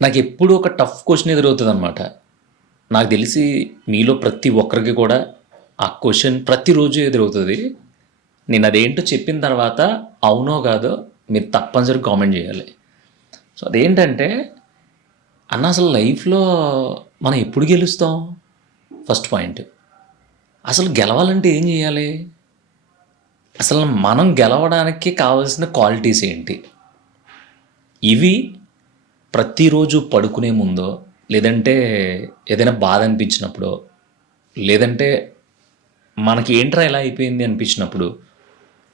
నాకు ఎప్పుడూ ఒక టఫ్ క్వశ్చన్ ఎదురవుతుంది అనమాట. నాకు తెలిసి మీలో ప్రతి ఒక్కరికి కూడా ఆ క్వశ్చన్ ప్రతిరోజు ఎదురవుతుంది. నేను అదేంటో చెప్పిన తర్వాత అవునో కాదో మీరు తప్పనిసరిగా కామెంట్ చేయాలి. సో అదేంటంటే అన్న అసలు లైఫ్లో మనం ఎప్పుడు గెలుస్తాం? First point. అసలు గెలవాలంటే ఏం చేయాలి? అసలు మనం గెలవడానికి కావాల్సిన క్వాలిటీస్ ఏంటి? ఇవి ప్రతిరోజు పడుకునే ముందో, లేదంటే ఏదైనా బాధ అనిపించినప్పుడో, లేదంటే మనకి ఏంట్రా ఇలా అయిపోయింది అనిపించినప్పుడు,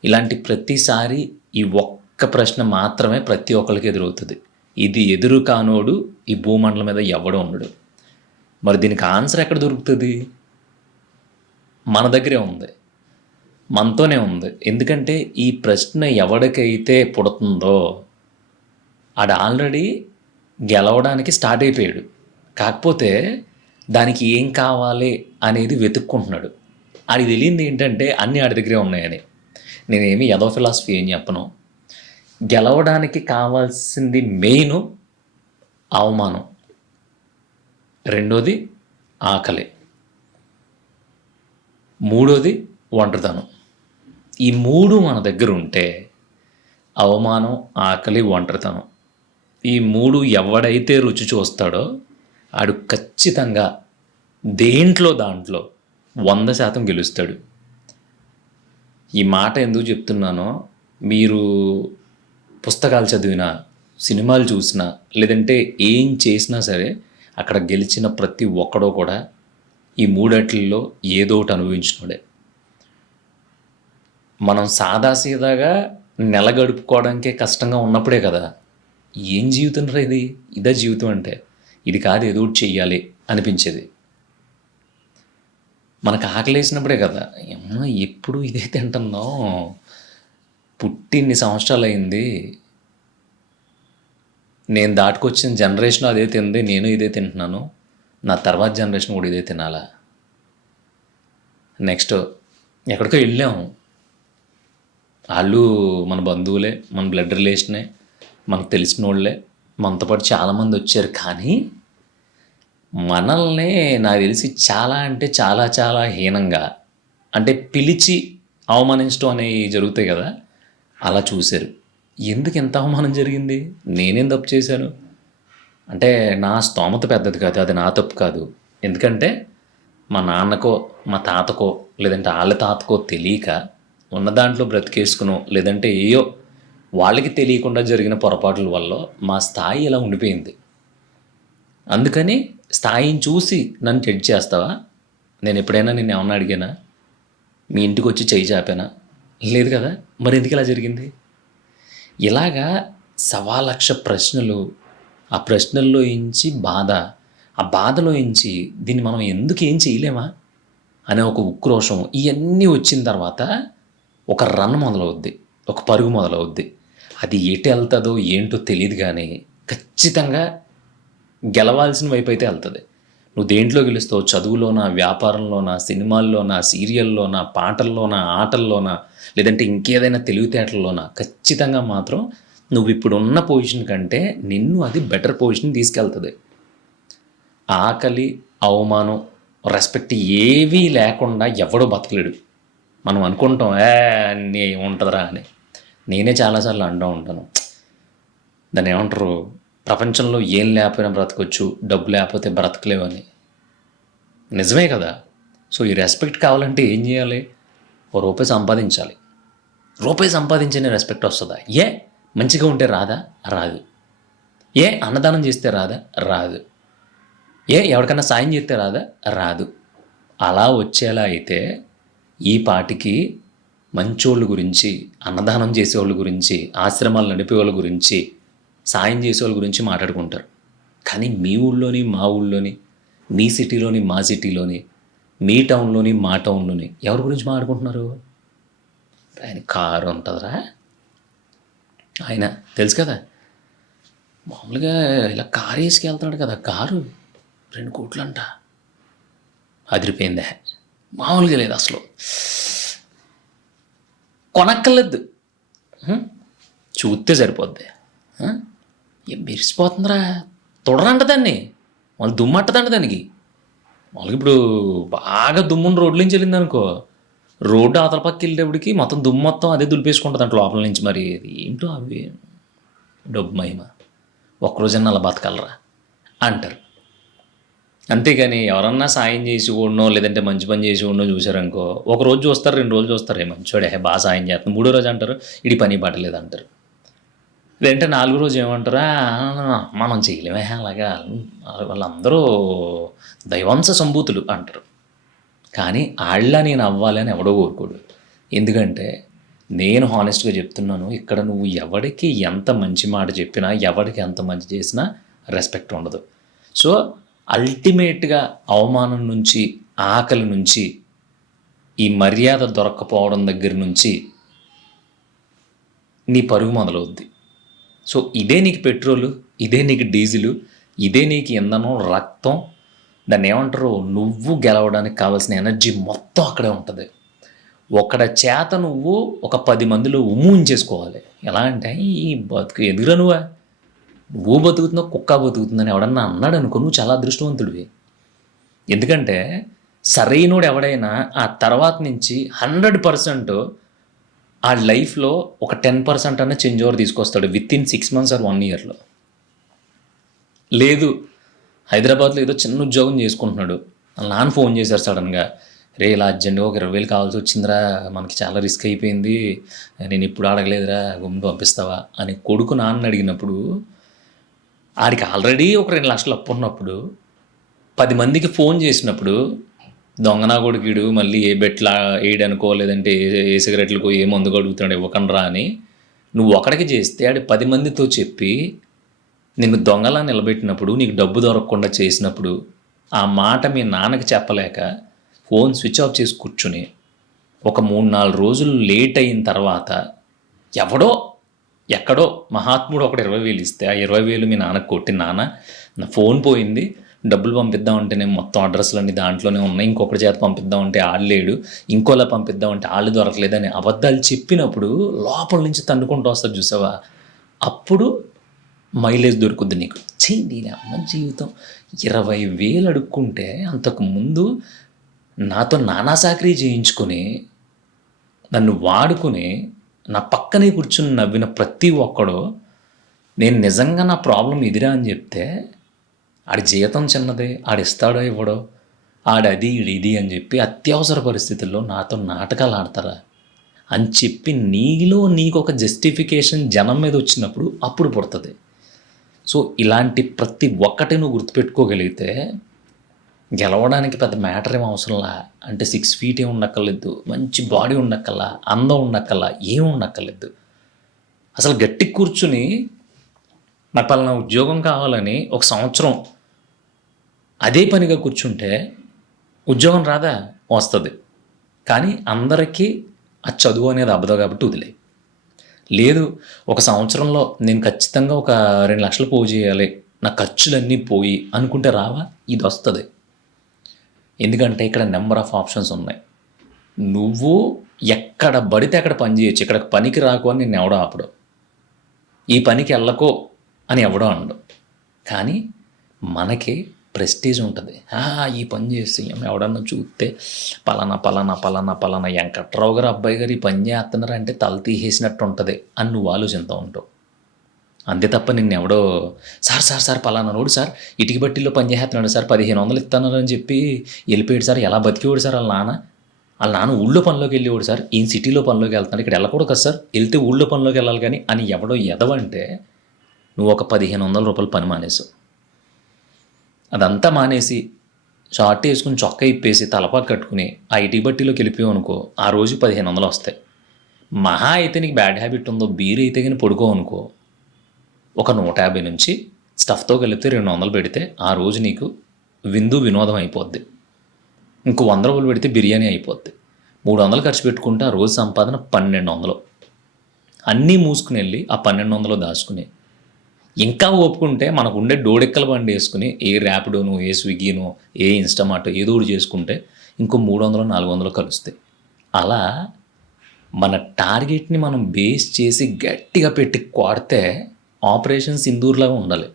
ఇలాంటి ప్రతిసారి ఈ ఒక్క ప్రశ్న మాత్రమే ప్రతి ఒక్కరికి ఎదురవుతుంది. ఇది ఎదురు కానోడు ఈ భూమండలం మీద ఎవడో ఉండడు. మరి దీనికి ఆన్సర్ ఎక్కడ దొరుకుతుంది? మన దగ్గరే ఉంది, మనతోనే ఉంది. ఎందుకంటే ఈ ప్రశ్న ఎవడికైతే పుడుతుందో ఆడు ఆల్రెడీ గెలవడానికి స్టార్ట్ అయిపోయాడు. కాకపోతే దానికి ఏం కావాలి అనేది వెతుక్కుంటున్నాడు. ఆడికి తెలియంది ఏంటంటే అన్నీ ఆడి దగ్గరే ఉన్నాయని. నేనేమి ఎదో ఫిలాసఫీ ఏం చెప్పను. గెలవడానికి కావాల్సింది మెయిన్ అవమానం, రెండోది ఆకలి, మూడోది ఒంటరితనం. ఈ మూడు మన దగ్గర ఉంటే అవమానం, ఆకలి, ఒంటరితనం, ఈ మూడు ఎవడైతే రుచి చూస్తాడో ఆడు ఖచ్చితంగా దాంట్లో 100% గెలుస్తాడు. ఈ మాట ఎందుకు చెప్తున్నానో, మీరు పుస్తకాలు చదివినా, సినిమాలు చూసినా, లేదంటే ఏం చేసినా సరే అక్కడ గెలిచిన ప్రతి ఒక్కడో కూడా ఈ మూడట్లలో ఏదో ఒకటి అనుభవించినోడే. మనం సాదాసీదాగా నెల గడుపుకోవడానికే కష్టంగా ఉన్నప్పుడే కదా ఏం జీవితం రా ఇది, ఇదే జీవితం అంటే, ఇది కాదు ఏదో ఒకటి చెయ్యాలి అనిపించేది. మనకు ఆకలేసినప్పుడే కదా అమ్మ ఎప్పుడు ఇదే తింటున్నాం, పుట్టిన్ని సంవత్సరాలు అయింది, నేను దాటుకొచ్చిన జనరేషన్ అదే తింది, నేను ఇదే తింటున్నాను, నా తర్వాత జనరేషన్ కూడా ఇదే తినాలా? నెక్స్ట్ ఎక్కడికో వెళ్ళాము, వాళ్ళు మన బంధువులే, మన బ్లడ్ రిలేషనే, మనకు తెలిసిన వాళ్ళే, మనతో పాటు చాలామంది వచ్చారు. కానీ మనల్ని నాకు తెలిసి చాలా అంటే చాలా చాలా హీనంగా, అంటే పిలిచి అవమానించడం అనేవి జరుగుతాయి కదా, అలా చూశారు. ఎందుకు ఎంత అవమానం జరిగింది? నేనేం తప్పు చేశాను? అంటే నా స్తోమత పెద్దది కాదు, అది నా తప్పు కాదు. ఎందుకంటే మా నాన్నకో, మా తాతకో, లేదంటే వాళ్ళ తాతకో తెలియక ఉన్న దాంట్లో బ్రతికేసుకునో, లేదంటే ఏయో వాళ్ళకి తెలియకుండా జరిగిన పొరపాట్ల వల్ల మా స్థాయి ఇలా ఉండిపోయింది. అందుకని స్థాయిని చూసి నన్ను జడ్జ్ చేస్తావా? నేను ఎప్పుడైనా నిన్ను ఏమన్నా అడిగానా? మీ ఇంటికి వచ్చి చేయి చాపానా? లేదు కదా. మరి ఎందుకు ఇలా జరిగింది? ఇలాగా 1,00,000 ప్రశ్నలు, ఆ ప్రశ్నల్లో ఇంచి బాధ, ఆ బాధలో ఇంచి దీన్ని మనం ఎందుకు ఏం చేయలేమా అనే ఒక ఉక్రోషం, ఇవన్నీ వచ్చిన తర్వాత ఒక రన్ మొదలవుద్ది, ఒక పరుగు మొదలవుద్ది. అది ఎటు వెళ్తుందో ఏంటో తెలియదు, కానీ ఖచ్చితంగా గెలవాల్సిన వైపు అయితే వెళ్తుంది. నువ్వు దేంట్లో గెలుస్తావు? చదువులోనా, వ్యాపారంలోనా, సినిమాల్లోనా, సీరియల్లోనా, పాటల్లోనా, ఆటల్లోనా, లేదంటే ఇంకేదైనా తెలివితేటల్లోనా, ఖచ్చితంగా మాత్రం నువ్వు ఇప్పుడు ఉన్న పొజిషన్ కంటే నిన్ను అది బెటర్ పొజిషన్ తీసుకెళ్తుంది. ఆకలి, అవమానం, రెస్పెక్ట్ ఏవీ లేకుండా ఎవడో బతకలేడు. మనం అనుకుంటాం అన్నీ ఉంటుందిరా అని. నేనే చాలాసార్లు అంటూ ఉంటాను, దాన్ని ఏమంటారు, ప్రపంచంలో ఏం లేకపోయినా బ్రతకొచ్చు, డబ్బు లేకపోతే బ్రతకలేవు అని. నిజమే కదా. సో ఈ రెస్పెక్ట్ కావాలంటే ఏం చేయాలి? రూపాయి సంపాదించాలి. రూపాయి సంపాదించే రెస్పెక్ట్ వస్తుందా? మంచిగా ఉంటే రాదా? రాదు. అన్నదానం చేస్తే రాదా? రాదు. ఎవరికన్నా సాయం చేస్తే రాదా? రాదు. అలా వచ్చేలా అయితే ఈ పాటికి మంచోళ్ళ గురించి, అన్నదానం చేసేవాళ్ళ గురించి, ఆశ్రమాలు నడిపేవాళ్ళ గురించి, సాయం చేసేవాళ్ళ గురించి మాట్లాడుకుంటారు. కానీ మీ ఊళ్ళోని, మా ఊళ్ళోని, మీ సిటీలోని, మా సిటీలోని, మీ టౌన్లోని, మా టౌన్లోని ఎవరి గురించి మాట్లాడుకుంటున్నారు? ఆయన కారు ఉంటుందిరా, ఆయన తెలుసు కదా, మామూలుగా ఇలా కారు వేసుకెళ్తున్నాడు కదా, కారు 2 కోట్లు అంట, అదిరిపోయిందే, మామూలుగా లేదు అసలు, కొనక్కర్లేదు, చూస్తే సరిపోద్ది. ఏం మెరిసిపోతుందిరా, తొడరంట దాన్ని, వాళ్ళు దుమ్మట్టదంట దానికి. వాళ్ళకి ఇప్పుడు బాగా దుమ్మున్న రోడ్ల నుంచి వెళ్ళింది అనుకో, రోడ్డు అవతల పక్క వెళ్ళేటప్పటికి మొత్తం దుమ్ము మొత్తం అదే దులిపేసుకుంటుంది అంట లోపల నుంచి. మరి ఏంటో అవి డబ్బు మహిమ, ఒక్కరోజన్నా అలా బతకలరా అంటారు. అంతేగాని ఎవరన్నా సాయం చేసి ఉండో లేదంటే మంచి పని చేసి ఉండో చూసారనుకో, ఒక రోజు చూస్తారు, 2 రోజులు చూస్తారు, ఏ మంచోడే బాగా సాయం చేస్తుంది, 3వ రోజు అంటారు ఇది పని పట్టలేదు అంటారు. లేదంటే 4వ రోజు ఏమంటారు, మనం చేయలేమే అలాగా, వాళ్ళందరూ దైవాంశ సంభూతులు అంటారు. కానీ ఆళ్ళ నేను అవ్వాలి అని ఎవడో కోరుకోడు. ఎందుకంటే నేను హానెస్ట్గా చెప్తున్నాను, ఇక్కడ నువ్వు ఎవడికి ఎంత మంచి మాట చెప్పినా, ఎవడికి ఎంత మంచి చేసినా రెస్పెక్ట్ ఉండదు. సో అల్టిమేట్గా అవమానం నుంచి, ఆకలి నుంచి, ఈ మర్యాద దొరక్కపోవడం దగ్గర నుంచి నీ పరుగు మొదలవుద్ది. సో ఇదే నీకు పెట్రోలు, ఇదే నీకు డీజిలు, ఇదే నీకు ఇంధనం, రక్తం, దాన్ని ఏమంటారు, నువ్వు గెలవడానికి కావాల్సిన ఎనర్జీ మొత్తం అక్కడే ఉంటుంది. ఒకడ చేత నువ్వు ఒక 10 మందిలో ఉమ్ముంచేసుకోవాలి. ఎలా అంటే ఈ బతుకు ఎదురా నువ్వు బతుకుతున్నావు, కుక్క బతుకుతుందని ఎవడన్నా అన్నాడు అనుకో, నువ్వు చాలా అదృష్టవంతుడివి. ఎందుకంటే సరైనోడు ఎవడైనా ఆ తర్వాత నుంచి 100% ఆ లైఫ్లో ఒక 10% అన్న చేంజ్ ఓవర్ తీసుకొస్తాడు వితిన్ 6 months ఆర్ 1 yearలో. లేదు హైదరాబాద్లో ఏదో చిన్న ఉద్యోగం చేసుకుంటున్నాడు, వాళ్ళ నాన్న ఫోన్ చేశారు సడన్గా, రే ఇలా అర్జెంటుగా ఒక 20,000 కావాల్సి వచ్చిందిరా, మనకి చాలా రిస్క్ అయిపోయింది, నేను ఇప్పుడు అడగలేదురా, గుమ్మి పంపిస్తావా అని కొడుకు నాన్న అడిగినప్పుడు, ఆడికి ఆల్రెడీ ఒక 2 లక్షలు అప్పు ఉన్నప్పుడు 10 మందికి ఫోన్ చేసినప్పుడు, దొంగనా కొడుకుడు మళ్ళీ ఏ బెట్లా వేయడానికో లేదంటే ఏ సిగరెట్లకో ఏ మందుకు అడుగుతున్నాడు ఇవ్వకండ్రా అని నువ్వు ఒకడికి చేస్తే, ఆడి 10 మందితో చెప్పి నిన్ను దొంగలా నిలబెట్టినప్పుడు, నీకు డబ్బు దొరకకుండా చేసినప్పుడు, ఆ మాట మీ నాన్నకి చెప్పలేక ఫోన్ స్విచ్ ఆఫ్ చేసి కూర్చుని ఒక 3-4 రోజులు లేట్ అయిన తర్వాత ఎవడో ఎక్కడో మహాత్ముడు ఒకడు 20,000 ఇస్తే, ఆ 20,000 మీ నాన్నకు కొట్టి, నాన్న నా ఫోన్ పోయింది, డబ్బులు పంపిద్దామంటే నేను మొత్తం అడ్రస్లన్నీ దాంట్లోనే ఉన్నాయి, ఇంకొకటి చేత పంపిద్దామంటే ఆళ్ళు లేడు, ఇంకోలా పంపిద్దామంటే ఆళ్ళు దొరకలేదని అబద్ధాలు చెప్పినప్పుడు లోపల నుంచి తన్నుకుంటూ వస్తుంది చూసావా, అప్పుడు మైలేజ్ దొరుకుద్ది నీకు. దీని అమ్మ జీవితం 20,000 అడుక్కుంటే అంతకుముందు నాతో నానా సాకరీ చేయించుకొని నన్ను వాడుకుని నా పక్కనే కూర్చుని నవ్విన ప్రతి ఒక్కడో నేను నిజంగా నా ప్రాబ్లం ఇదిరా అని చెప్తే, ఆడి జీతం చిన్నదే, ఆడిస్తాడో ఇవ్వడో, ఆడది ఇది అని చెప్పి అత్యవసర పరిస్థితుల్లో నాతో నాటకాలు ఆడతారా అని చెప్పి నీలో నీకు ఒక జస్టిఫికేషన్ జనం మీద వచ్చినప్పుడు అప్పుడు పుడుతుంది. సో ఇలాంటి ప్రతి ఒక్కటి నువ్వు గుర్తుపెట్టుకోగలిగితే గెలవడానికి పెద్ద మ్యాటర్ ఏం అవసరంలా. అంటే 6 feet ఏమి ఉండక్కర్లేదు, మంచి బాడీ ఉండక్కల్లా, అందం ఉండక్కల్లా, ఏం ఉండక్కర్లేదు. అసలు గట్టి కూర్చుని నాకు పలానా ఉద్యోగం కావాలని 1 సంవత్సరం అదే పనిగా కూర్చుంటే ఉద్యోగం రాదా, వస్తుంది. కానీ అందరికీ ఆ చదువు అనేది అబ్బదు కాబట్టి వదిలే. లేదు 1 సంవత్సరంలో నేను ఖచ్చితంగా ఒక 2 లక్షలు పోగు చేయాలి, నా ఖర్చులన్నీ పోయి అనుకుంటే రావా, ఇది వస్తుంది. ఎందుకంటే ఇక్కడ నెంబర్ ఆఫ్ ఆప్షన్స్ ఉన్నాయి. నువ్వు ఎక్కడ పడితే అక్కడ పని చేయొచ్చు, ఇక్కడ పనికి రాకు అని నేను ఎవడో ఆపడు, ఈ పనికి వెళ్ళకో అని ఎవడో అనడు. కానీ మనకి ప్రెస్టీజ్ ఉంటుంది. ఈ పని చేస్తే ఎవడన్నా చూస్తే పలానా పలానా పలానా పలానా వెంకట్రావు గారు అబ్బాయి గారు ఈ పని చేస్తున్నారు అంటే తల తీసేసినట్టు ఉంటుంది అని నువ్వు ఆలోచిస్తూ ఉంటావు. అంతే తప్ప నిన్ను ఎవడో సార్ పలానా నోడు సార్ ఇటుకి బట్టిలో పని చేస్తున్నాడు సార్, 1,500 ఇస్తున్నారు అని చెప్పి వెళ్ళిపోయాడు సార్, ఎలా బతికేవాడు సార్ వాళ్ళ నాన్న ఊళ్ళో పనిలోకి వెళ్ళేవాడు సార్, ఈ సిటీలో పనిలోకి వెళ్తున్నాడు, ఇక్కడ వెళ్ళకూడదు కదా సార్, వెళ్తే ఊళ్ళో పనిలోకి వెళ్ళాలి కానీ అని ఎవడో ఎదవంటే నువ్వు ఒక 1,500 రూపాయలు పని మానేసావు. అదంతా మానేసి షార్ట్ వేసుకుని చొక్కా ఇప్పేసి తలపాకు కట్టుకుని ఆ ఇటుకి బట్టిలోకి వెళ్ళిపోయావు అనుకో, ఆ రోజు 1,500 వస్తాయి. మహా అయితే నీకు బ్యాడ్ హ్యాబిట్ ఉందో, బీర్ అయితే కానీ పడుకో అనుకో, ఒక 150 నుంచి స్టఫ్తో కలిపితే 200 పెడితే ఆ రోజు నీకు విందు వినోదం అయిపోద్ది. ఇంకో 100 రూపాయలు పెడితే బిర్యానీ అయిపోద్ది. 300 ఖర్చు పెట్టుకుంటే ఆ రోజు సంపాదన 1,200. అన్నీ మూసుకుని వెళ్ళి ఆ 1,200 దాచుకుని, ఇంకా ఒప్పుకుంటే మనకు ఉండే డోడెక్కల బండి వేసుకుని ఏ ర్యాపిడోను, ఏ స్విగ్గీనో, ఏ ఇన్స్టామార్ట్ ఏదో ఒకటి చేసుకుంటే ఇంకో 300-400 కలుస్తాయి. అలా మన టార్గెట్ని మనం బేస్ చేసి గట్టిగా పెట్టి కొడితే ఆపరేషన్ సింధూర్లాగా ఉండాలి.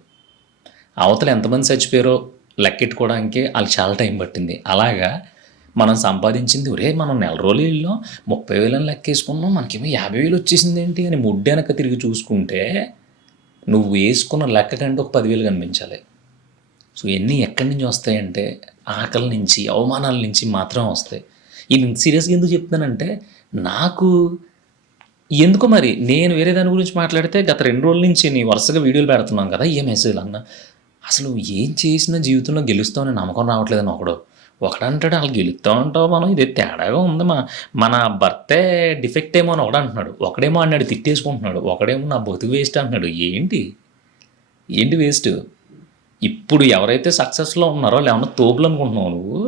అవతల ఎంతమంది చచ్చిపోయారో లెక్కెట్టుకోవడానికి వాళ్ళకి చాలా టైం పట్టింది. అలాగా మనం సంపాదించింది మనం నెల రోజులు వెళ్ళాం 30,000 అని లెక్కేసుకున్నాం, మనకేమో 50,000 వచ్చేసిందేంటి అని ముడ్డెనక తిరిగి చూసుకుంటే నువ్వు వేసుకున్న లెక్క కంటే ఒక 10,000 కనిపించాలి. సో ఇవన్నీ ఎక్కడి నుంచి వస్తాయంటే ఆకలి నుంచి, అవమానాల నుంచి మాత్రం వస్తాయి. ఇది సీరియస్గా ఎందుకు చెప్తున్నానంటే నాకు ఎందుకో మరి నేను వేరే దాని గురించి మాట్లాడితే గత 2 రోజుల నుంచి నీ వరుసగా వీడియోలు పెడుతున్నాం కదా, ఏ మెసేజ్లు అన్న అసలు ఏం చేసినా జీవితంలో గెలుస్తామని నమ్మకం రావట్లేదని ఒకడంటాడు వాళ్ళు గెలుస్తూ ఉంటావు, మనం ఇది తేడాగా ఉంది, మన భర్తే డిఫెక్ట్ ఏమో అని ఒకడంటున్నాడు, ఒకడేమో అన్నాడు తిట్టేసుకుంటున్నాడు, ఒకడేమో నా బతుకు వేస్ట్ అంటున్నాడు. ఏంటి వేస్ట్? ఇప్పుడు ఎవరైతే సక్సెస్లో ఉన్నారో లేమన్నా తోపులు అనుకుంటున్నావు నువ్వు?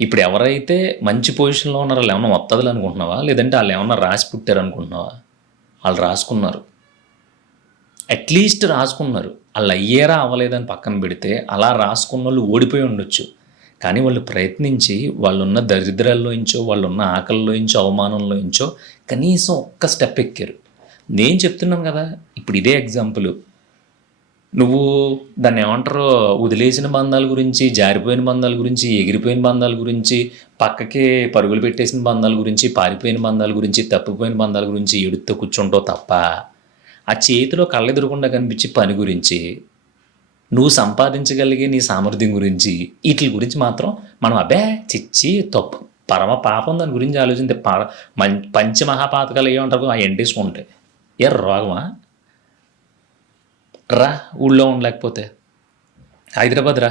ఇప్పుడు ఎవరైతే మంచి పొజిషన్లో ఉన్నారో వాళ్ళు ఏమన్నా వత్తదులు అనుకుంటున్నావా, లేదంటే వాళ్ళు ఏమన్నా రాసి పుట్టారు అనుకుంటున్నావా? వాళ్ళు రాసుకున్నారు, అట్లీస్ట్ రాసుకున్నారు. వాళ్ళు అయ్యేరా అవ్వలేదని పక్కన పెడితే అలా రాసుకున్న వాళ్ళు ఓడిపోయి ఉండొచ్చు, కానీ వాళ్ళు ప్రయత్నించి వాళ్ళున్న దరిద్రాల్లోంచో, వాళ్ళున్న ఆకలిలోంచో, అవమానంలోంచో కనీసం ఒక్క స్టెప్ ఎక్కారు. నేను చెప్తున్నాను కదా, ఇప్పుడు ఇదే ఎగ్జాంపుల్. నువ్వు దాన్ని ఏమంటారో వదిలేసిన బంధాల గురించి, జారిపోయిన బంధాల గురించి, ఎగిరిపోయిన బంధాల గురించి, పక్కకి పరుగులు పెట్టేసిన బంధాల గురించి, పారిపోయిన బంధాల గురించి, తప్పిపోయిన బంధాల గురించి ఎడుతూ కూర్చుంటావు తప్ప ఆ చేతిలో కళ్ళెదురకుండా కనిపించే పని గురించి, నువ్వు సంపాదించగలిగే నీ సామర్థ్యం గురించి, వీటి గురించి మాత్రం మనం చిచ్చి తప్పు పరమ పాపం దాని గురించి ఆలోచిస్తే పంచమహాపాతకాలు ఏమంటారు ఆ ఎంటేసుకుంటే రోగమా? రా ఊళ్ళో ఉండలేకపోతే హైదరాబాద్ రా.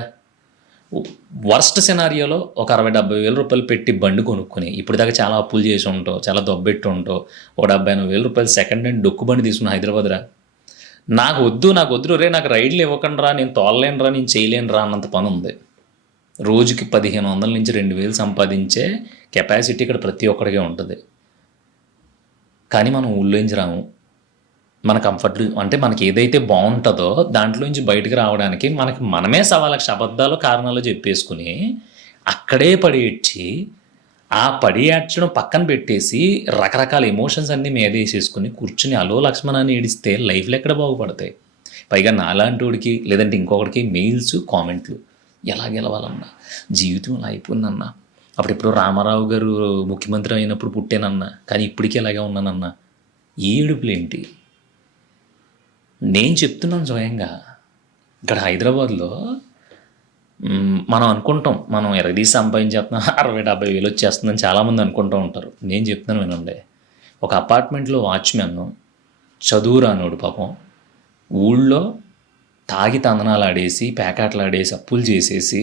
వర్స్ట్ సినారియోలో ఒక 60,000-70,000 రూపాయలు పెట్టి బండి కొనుక్కొని ఇప్పుడు దాకా చాలా అప్పులు చేసి ఉంటావు, చాలా దొబ్బెట్టి ఉంటావు, ఒక 70,000-80,000 రూపాయలు సెకండ్ హ్యాండ్ డొక్కు బండి తీసుకుని హైదరాబాద్ రా. నాకు వద్దు రే, నాకు రైడ్లు ఇవ్వకండి రా, నేను తోలలేనురా, నేను చేయలేనురా అన్నంత పని ఉంది. రోజుకి 1,500 నుంచి 2,000 సంపాదించే కెపాసిటీ ఇక్కడ ప్రతి ఒక్కడికే ఉంటుంది. కానీ మనం ఊళ్ళోంచి రాము. మన కంఫర్ట్ అంటే మనకి ఏదైతే బాగుంటుందో దాంట్లోంచి బయటకు రావడానికి మనమే సవాలక్ష అబద్ధాలు కారణాలు చెప్పేసుకుని అక్కడే పడేడ్చి ఆ పడేడ్చడం పక్కన పెట్టేసి రకరకాల ఎమోషన్స్ అన్నీ మీదేసేసుకుని కూర్చుని అలో లక్ష్మణాన్ని ఏడిస్తే లైఫ్లో ఎక్కడ బాగుపడతాయి? పైగా నాలాంటివాడికి లేదంటే ఇంకొకటికి మెయిల్స్, కామెంట్లు ఎలా గెలవాలన్నా, జీవితం ఇలా అయిపోయిందన్నా, అప్పుడెప్పుడు రామారావు గారు ముఖ్యమంత్రి అయినప్పుడు పుట్టానన్నా, కానీ ఇప్పటికీ ఇలాగే ఉన్నానన్నా. ఏడుపులేంటి? నేను చెప్తున్నాను స్వయంగా. ఇక్కడ హైదరాబాద్లో మనం అనుకుంటాం మనం ఎరగదీసి సంపాదించేస్తున్నాం 60,000-70,000 వచ్చేస్తుందని చాలామంది అనుకుంటూ ఉంటారు. నేను చెప్తున్నాను వినండి. ఒక అపార్ట్మెంట్లో వాచ్మెన్ చదువు రానోడు పాపం ఊళ్ళో తాగి తందనాలు ఆడేసి ప్యాకెట్లు ఆడేసి అప్పులు చేసేసి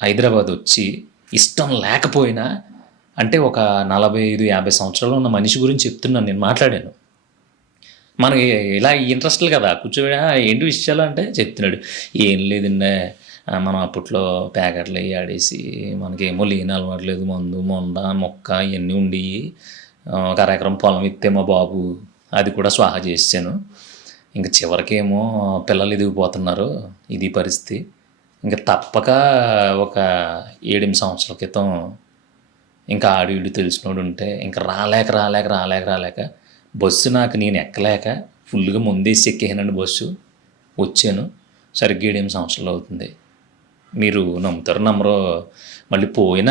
హైదరాబాద్ వచ్చి ఇష్టం లేకపోయినా, అంటే ఒక 45-50 సంవత్సరాలు ఉన్న మనిషి గురించి చెప్తున్నాను, నేను మాట్లాడాను. మనకి ఇలా ఇంట్రెస్ట్లు కదా కూర్చోబె ఏంటి విషయాలు అంటే చెప్తున్నాడు. ఏం లేదండి, మనం అప్పట్లో ప్యాకెట్లు అవి ఆడేసి మనకేమో లేని అలవాట్లేదు, మందు మొండ మొక్క ఇవన్నీ ఉండి ఒక అరెకరం పొలం ఇస్తే మా బాబు అది కూడా స్వాహా చేసాను. ఇంకా చివరికేమో పిల్లలు ఎదిగిపోతున్నారు, ఇది పరిస్థితి. ఇంకా తప్పక ఒక 7-8 సంవత్సరాల క్రితం ఇంకా ఆడు తెలిసినోడు ఉంటే ఇంకా రాలేక బస్సు నాకు నేను ఎక్కలేక ఫుల్గా ముందేసి ఎక్కేసానండి. బస్సు వచ్చాను, సరిగ్గా 7-8 సంవత్సరాలు అవుతుంది. మీరు నమ్ముతారో నమ్మరో, మళ్ళీ పోయిన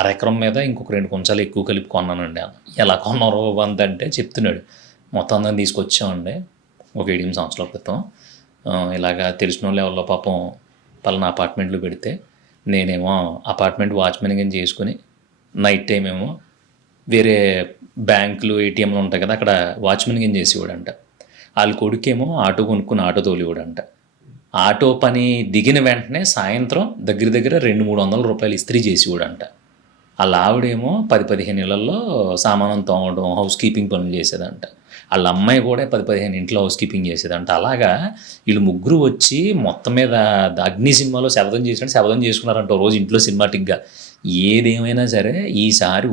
అరెకరం మీద ఇంకొక 2 కొంచాలు ఎక్కువ కలిపి కొన్నానండి. ఎలా కొన్నారో అంతంటే చెప్తున్నాడు. మొత్తం అందరం తీసుకొచ్చామండి ఒక 7-8 సంవత్సరాల క్రితం. ఇలాగా తెలిసిన వాళ్ళు ఎవరిలో పాపం పలానా అపార్ట్మెంట్లో పెడితే నేనేమో అపార్ట్మెంట్ వాచ్మెన్ కింద చేసుకుని నైట్ టైం ఏమో వేరే బ్యాంకులు, ఏటీఎంలు ఉంటాయి కదా, అక్కడ వాచ్మెన్ కింద చేసేవాడంట. వాళ్ళ కొడుకేమో ఆటో కొనుక్కుని ఆటో తోలేవాడంట. ఆటో పని దిగిన వెంటనే సాయంత్రం దగ్గర 200-300 రూపాయలు ఇస్త్రీ చేసేవాడంట. వాళ్ళ ఆవిడేమో 10-15 ఇళ్లలో సామానం తోమడం, హౌస్ కీపింగ్ పనులు చేసేదంట. వాళ్ళ అమ్మాయి కూడా 10-15 ఇంట్లో హౌస్ కీపింగ్ చేసేదంట. అలాగా వీళ్ళు ముగ్గురు వచ్చి మొత్తం మీద అగ్ని సినిమాలో శబదం చేసుకున్నారంట రోజు ఇంట్లో సినిమాటిక్గా. ఏదేమైనా సరే ఈసారి